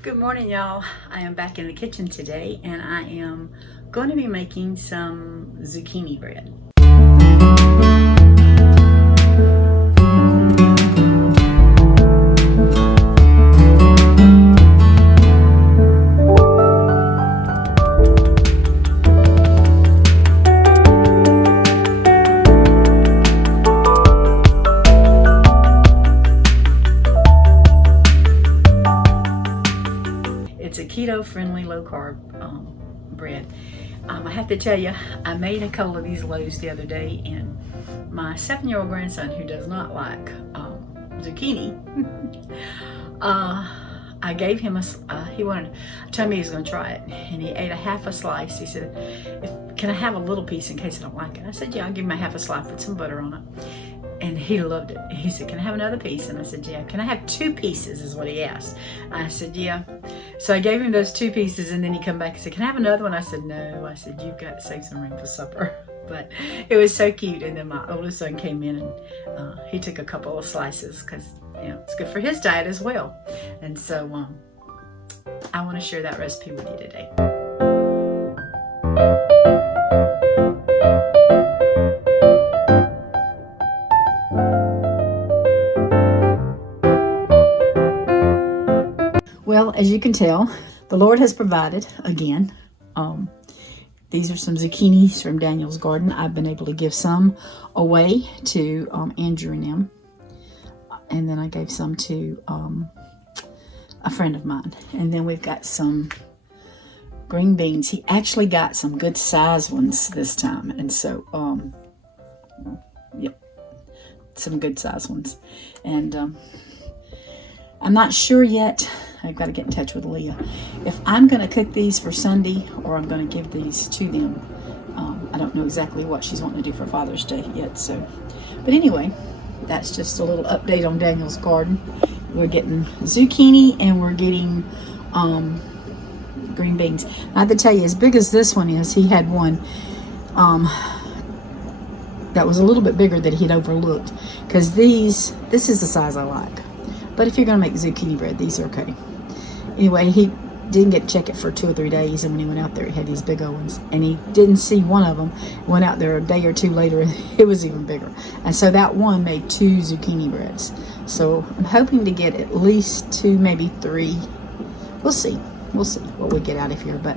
Good morning, y'all. I am back in the kitchen today and I am going to be making some zucchini bread. It's a keto-friendly, low-carb bread. I have to tell you, I made a couple of these loaves the other day, and my 7-year-old grandson, who does not like zucchini, I gave him he told me he was going to try it, and he ate a half a slice. He said, can I have a little piece in case I don't like it? I said, yeah, I'll give him a half a slice, put some butter on it. And he loved it. He said, can I have another piece? And I said, yeah. Can I have 2 pieces is what he asked. I said, yeah. So I gave him those 2 pieces, and then he come back and said, can I have another one? I said, no. I said, you've got to save some room for supper. But it was so cute. And then my oldest son came in, and he took a couple of slices because, it's good for his diet as well. And so I want to share that recipe with you today. Well, as you can tell, the Lord has provided again. These are some zucchinis from Daniel's garden. I've been able to give some away to Andrew and them. And then I gave some to a friend of mine. And then we've got some green beans. He actually got some good size ones this time. And so, yep, some good size ones. And I'm not sure yet. I've got to get in touch with Leah if I'm going to cook these for Sunday or I'm going to give these to them. I don't know exactly what she's wanting to do for Father's Day yet. So, but anyway, that's just a little update on Daniel's garden. We're getting zucchini and we're getting green beans. I have to tell you, as big as this one is, he had one that was a little bit bigger that he'd overlooked, because this is the size I like. But if you're going to make zucchini bread, these are okay. Anyway, he didn't get to check it for 2 or 3 days, and when he went out there, he had these big old ones. And he didn't see one of them. Went out there a day or 2 later, and it was even bigger. And so that one made 2 zucchini breads. So I'm hoping to get at least 2, maybe 3. We'll see. We'll see what we get out of here. But,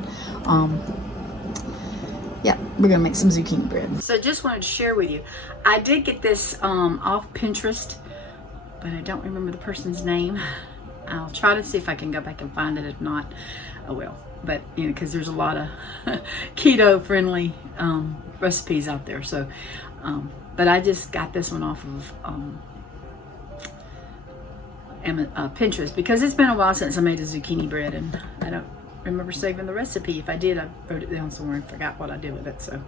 yeah, we're going to make some zucchini bread. So just wanted to share with you. I did get this off Pinterest, but I don't remember the person's name. I'll try to see if I can go back and find it. If not, I will. But, because there's a lot of keto-friendly recipes out there. So, but I just got this one off of Pinterest, because it's been a while since I made a zucchini bread, and I don't remember saving the recipe. If I did, I wrote it down somewhere and forgot what I did with it. So,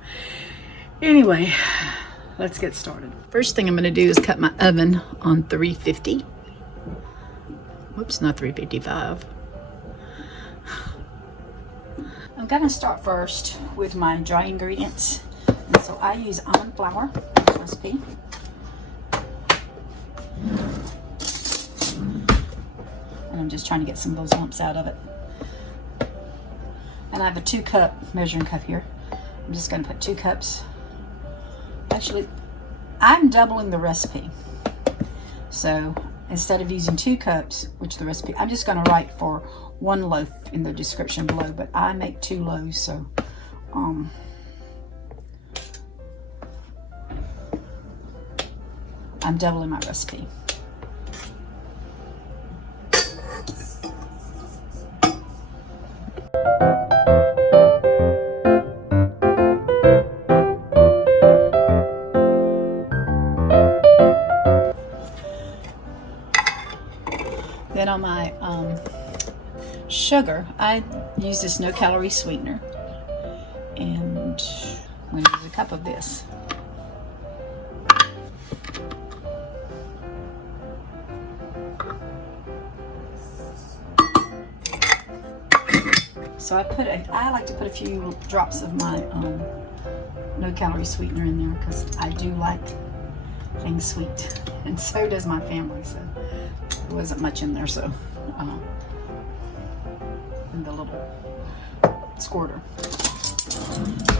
anyway, let's get started. First thing I'm going to do is cut my oven on 350. Whoops, not 355. I'm going to start first with my dry ingredients. And so I use almond flour recipe. And I'm just trying to get some of those lumps out of it. And I have a 2-cup measuring cup here. I'm just going to put 2 cups. Actually, I'm doubling the recipe. So instead of using 2 cups, which the recipe, I'm just going to write for 1 loaf in the description below, but I make 2 loaves, so I'm doubling my recipe. Then on my sugar, I use this no-calorie sweetener, and I'm going to use a cup of this. So I like to put a few drops of my no-calorie sweetener in there, because I do like things sweet, and so does my family. So there wasn't much in there, so the little squirter.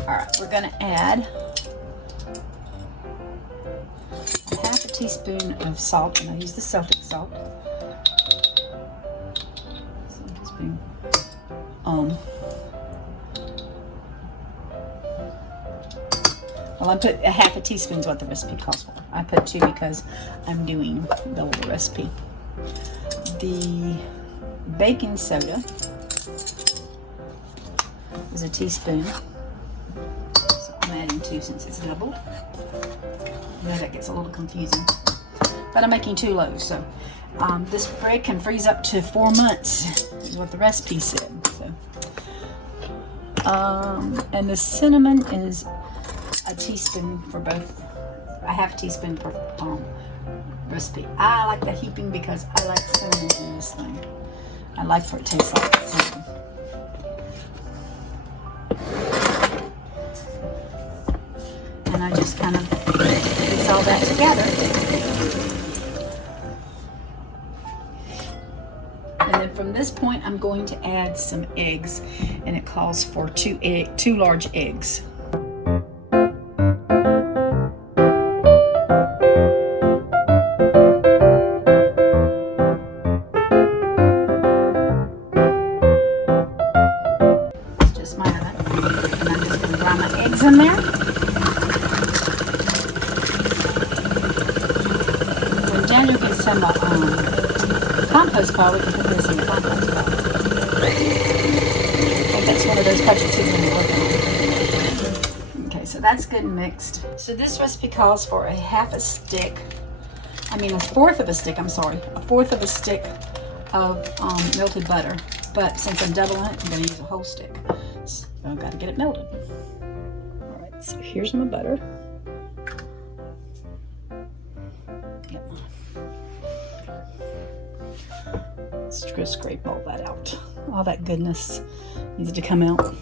All right, we're gonna add a half a teaspoon of salt, and I use the Celtic salt. So I'm just being, well, I put a half a teaspoon is what the recipe calls for. I put 2 because I'm doing the little recipe. The baking soda is a teaspoon. So I'm adding 2 since it's doubled. I know that gets a little confusing, but I'm making 2 loaves. So this bread can freeze up to 4 months, is what the recipe said. So, and the cinnamon is a teaspoon for both, a half teaspoon per recipe. I like the heaping because I like cinnamon in this thing. I like for it to taste like cinnamon. And I just kind of mix all that together. And then from this point, I'm going to add some eggs, and it calls for 2 large eggs. In there. When Daniel gets some compost pile, we can put this in the compost pile. I think that's one of those projects he's going to be working on. Okay, so that's good and mixed. So this recipe calls for a half a stick, a fourth of a stick, a fourth of a stick of melted butter. But since I'm doubling it, I'm going to use a whole stick. So I've got to get it melted. So here's my butter. Yep. Let's just scrape all that out. All that goodness needs to come out.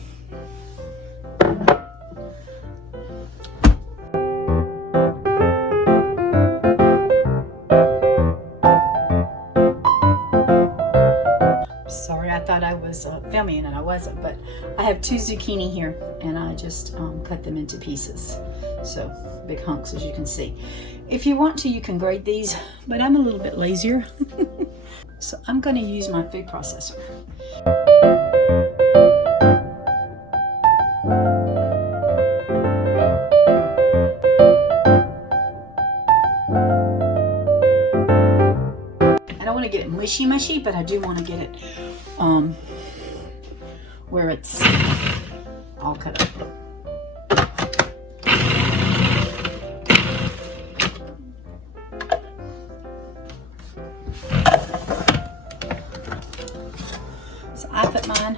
Sorry, I thought I was filming and I wasn't, but I have 2 zucchini here, and I just cut them into pieces, so big hunks, as you can see. If you want to, you can grate these, but I'm a little bit lazier. So I'm going to use my food processor. I don't want to get it mushy, but I do want to get it where it's all cut up. So I put mine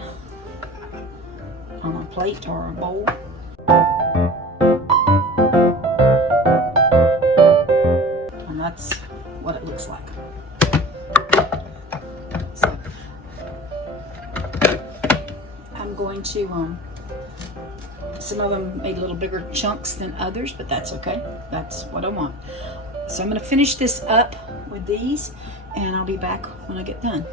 on a plate or a bowl. And that's what it looks like. So I'm going to some of them made a little bigger chunks than others, but that's okay. That's what I want. So I'm going to finish this up with these, and I'll be back when I get done.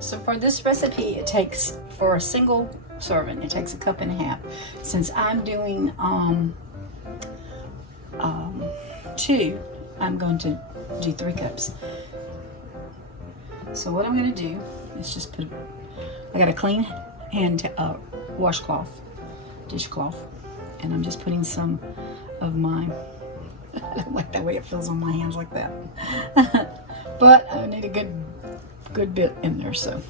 So for this recipe, it takes, for a single serving, it takes 1.5 cups. Since I'm doing 2, I'm going to do 3 cups. So what I'm going to do is just put, I got a clean hand washcloth, dishcloth, and I'm just putting some of my, I don't like the way it feels on my hands like that. But I need a good bit in there, so.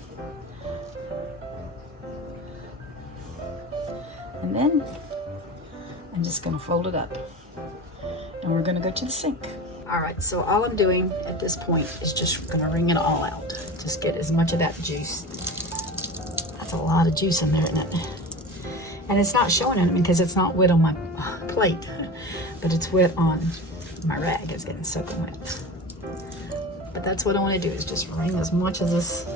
And then I'm just gonna fold it up, and we're gonna go to the sink. All right, so all I'm doing at this point is just gonna wring it all out. Just get as much of that juice. That's a lot of juice in there, isn't it? And it's not showing on it because it's not wet on my plate, but it's wet on my rag. It's getting soaking wet. But that's what I want to do, is just wring as much of this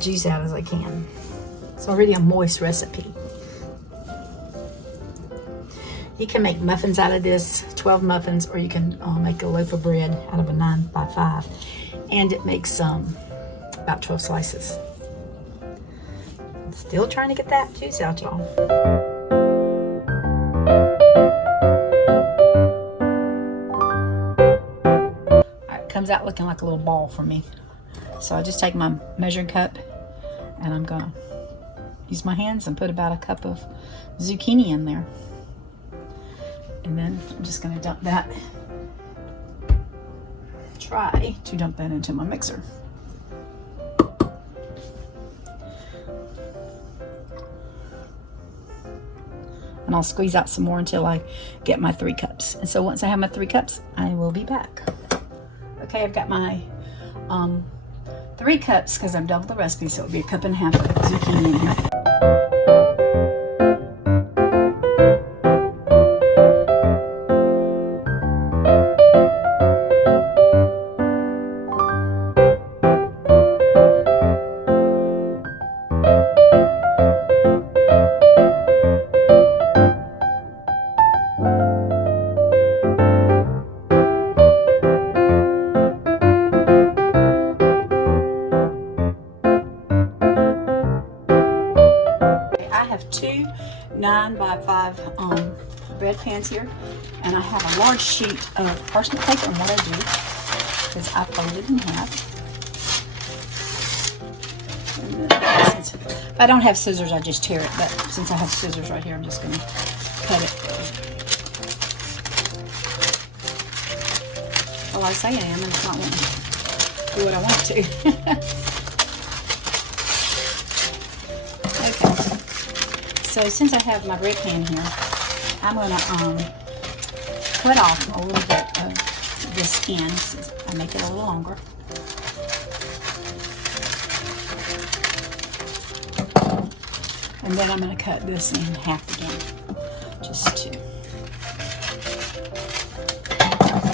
juice out as I can. It's already a moist recipe. You can make muffins out of this, 12 muffins, or you can make a loaf of bread out of a 9x5, and it makes about 12 slices. Still trying to get that juice out, y'all. Alright, comes out looking like a little ball for me. So I just take my measuring cup and I'm gonna use my hands and put about a cup of zucchini in there. And then I'm just gonna dump that. Try to dump that into my mixer. And I'll squeeze out some more until I get my 3 cups. And so once I have my 3 cups, I will be back. Okay, I've got my 3 cups because I've doubled the recipe, so it'll be a cup and a half of zucchini in here. I have 2 9x5 bread pans here, and I have a large sheet of parsnip paper. And what I do is I fold it in half. And then, if I don't have scissors, I just tear it, but since I have scissors right here, I'm just going to cut it. Well, I say I am, and it's not wanting to do what I want to. Okay. So since I have my bread pan here, I'm going to cut off a little bit of this end. I make it a little longer. And then I'm going to cut this in half again, just 2.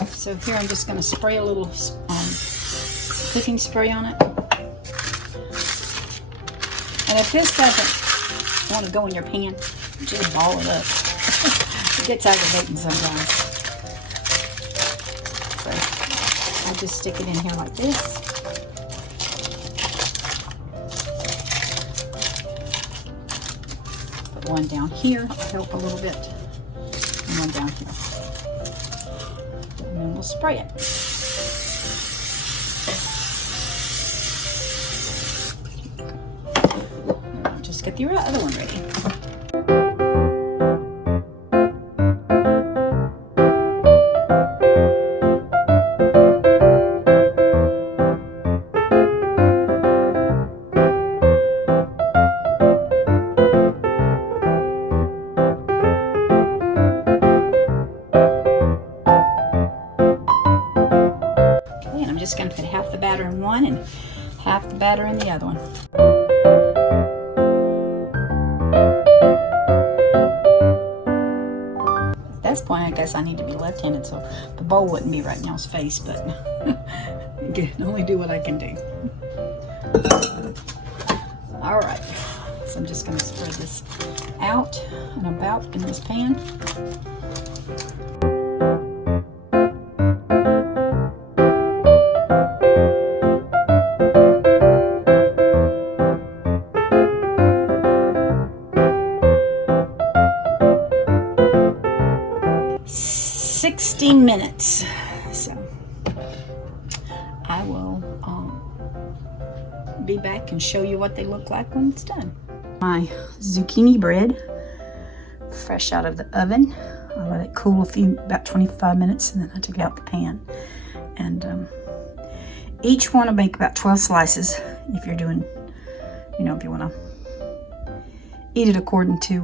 So here I'm just going to spray a little cooking spray on it. And if this doesn't want to go in your pan, just ball it up. It gets aggravating sometimes. So I just stick it in here like this. Put one down here, help a little bit, and one down here. And then we'll spray it. Just get the other one ready. Okay, and I'm just going to put half the batter in one and half the batter in the other one. At this point, I guess I need to be left-handed, so the bowl wouldn't be right in y'all's face, but I can only do what I can do. All right, so I'm just going to spread this out and about in this pan. Minutes. So I will be back and show you what they look like when it's done. My zucchini bread, fresh out of the oven. I let it cool about 25 minutes, and then I took it out the pan. And each one will make about 12 slices if you're doing, if you want to eat it according to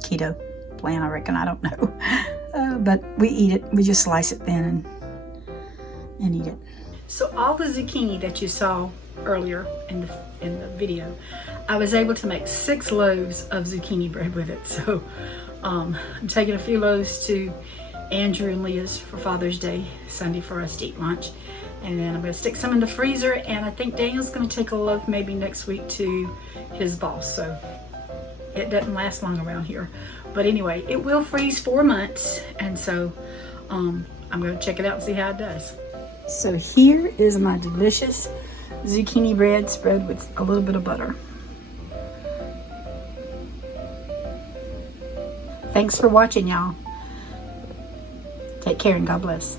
keto plan, I reckon. I don't know. But we eat it. We just slice it thin and eat it. So all the zucchini that you saw earlier in the video, I was able to make 6 loaves of zucchini bread with it. So I'm taking a few loaves to Andrew and Leah's for Father's Day Sunday for us to eat lunch, and then I'm going to stick some in the freezer. And I think Daniel's going to take a loaf maybe next week to his boss. So it doesn't last long around here. But anyway, it will freeze 4 months, and so I'm going to check it out and see how it does. So here is my delicious zucchini bread spread with a little bit of butter. Thanks for watching, y'all. Take care and God bless.